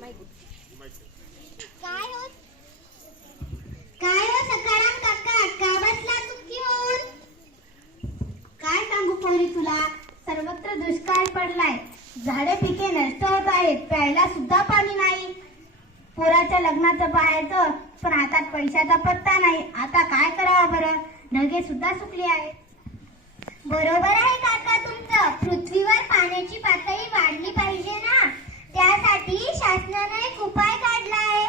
काय हो? हो, झाडे पिके नष्ट होत आहेत. प्यायला सुद्धा पाणी नाही. पोराच्या लग्नाचं पाहायचं पण हातात पैशाचा पत्ता नाही. आता काय करावं बरं? ढगे सुद्धा सुकली आहेत. बरोबर आहे काका तुमचं. पृथ्वीवर पाण्याची पातळी वाढली पाहिजे ना? त्यासाठी शासनाने एक उपाय काढला आहे.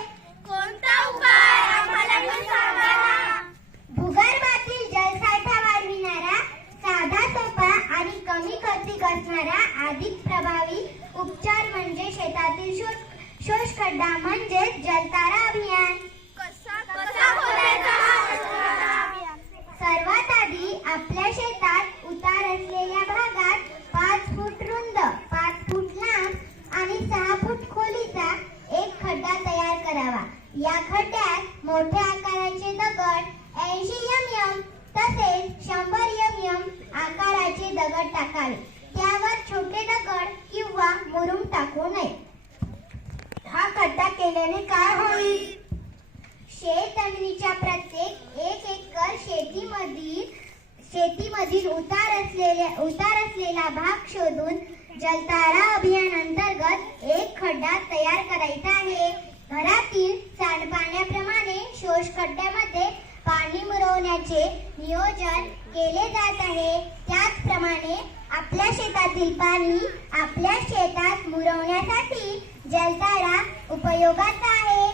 कोणता उपाय? आम्हाला पण सांगा भूगर्भातील जलसाठा वाढविणारा साधा सोपा आणि कमी खर्चिक असणारा अधिक प्रभावी उपचार म्हणजे शेतातील शोष शोषखड्डा म्हणजेच जलतारा अभियान. कसा कसा हा? सर्वात आधी आपल्या शेतात उतार असलेल्या भागात पाच फूट रुंद पाच फूट लांब आणि सहा फूट खोलीचा एक खड्डा तयार करावा. या खड्ड्यात मोठ्या आकाराचे दगड ऐंशी एम एम तसेच शंभर एम एम आकाराचे दगड टाकावे. त्यावर छोटे दगड किंवा मुरुम टाकू नये. हा खड्डा केल्याने काय होईल? शेत जमिनीच्या प्रत्येक एक एकर शेतीमधील शेतीमधील उतार असलेल्या उतार असलेला भाग शोधून जलतारा अभियान अंतर्गत एक खड्डा तयार करायचा आहे घरातील सांडपाण्याप्रमाणे शोष खड्ड्यामध्ये पाणी मुरवण्याचे नियोजन केले जात आहे त्याचप्रमाणे आपल्या शेतातील पाणी आपल्या शेतात मुरवण्यासाठी जलतारा उपयोगाचा आहे.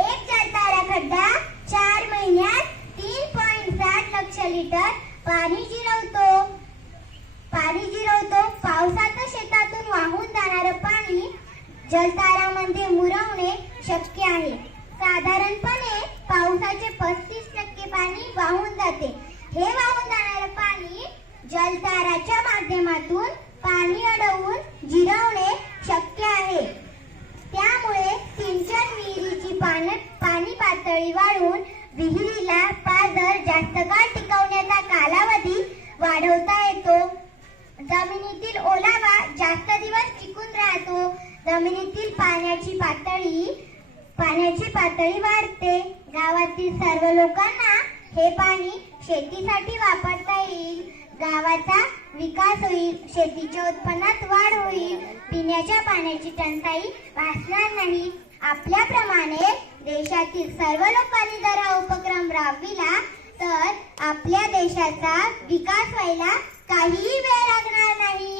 एक जलतारा खड्डा चार महिन्यात तीन पॉइंट साठ लक्ष लिटर पाणी जिरवतो. पाणी जिरवतो पावसाचं शेतातून वाहून जाणारं पाणी जलतारामध्ये मुरवणे शक्य आहे. साधारणपणे पावसाचे पस्तीस टक्के पाणी वाहून जाते. हे वाहून जाणारं पाणी जलताराच्या माध्यमातून पाणी अडवून जिरवणे शक्य आहे. त्यामुळे सिंचन विहिरीची पान पाणी पातळी वाढवून विहिरीला पादर जास्त काळ टिकवण्याचा कालावधी वाढवता येतो. जमिनीतील ओलावा जास्त दिवस टिकून राहतो. जमिनीतील पाण्याची पातळी पाण्याची पातळी वाढते. गावातील सर्व लोकांना हे पाणी शेतीसाठी वापरता येईल. गावाचा विकास होईल शेतीच्या उत्पन्नात वाढ होईल. पिण्याच्या पाण्याची टंचाई भासणार नाही. आपल्याप्रमाणे देशातील सर्व लोकांनी जर हा उपक्रम राबविला तर आपल्या देशाचा विकास व्हायला काहीही वेळ लागणार नाही.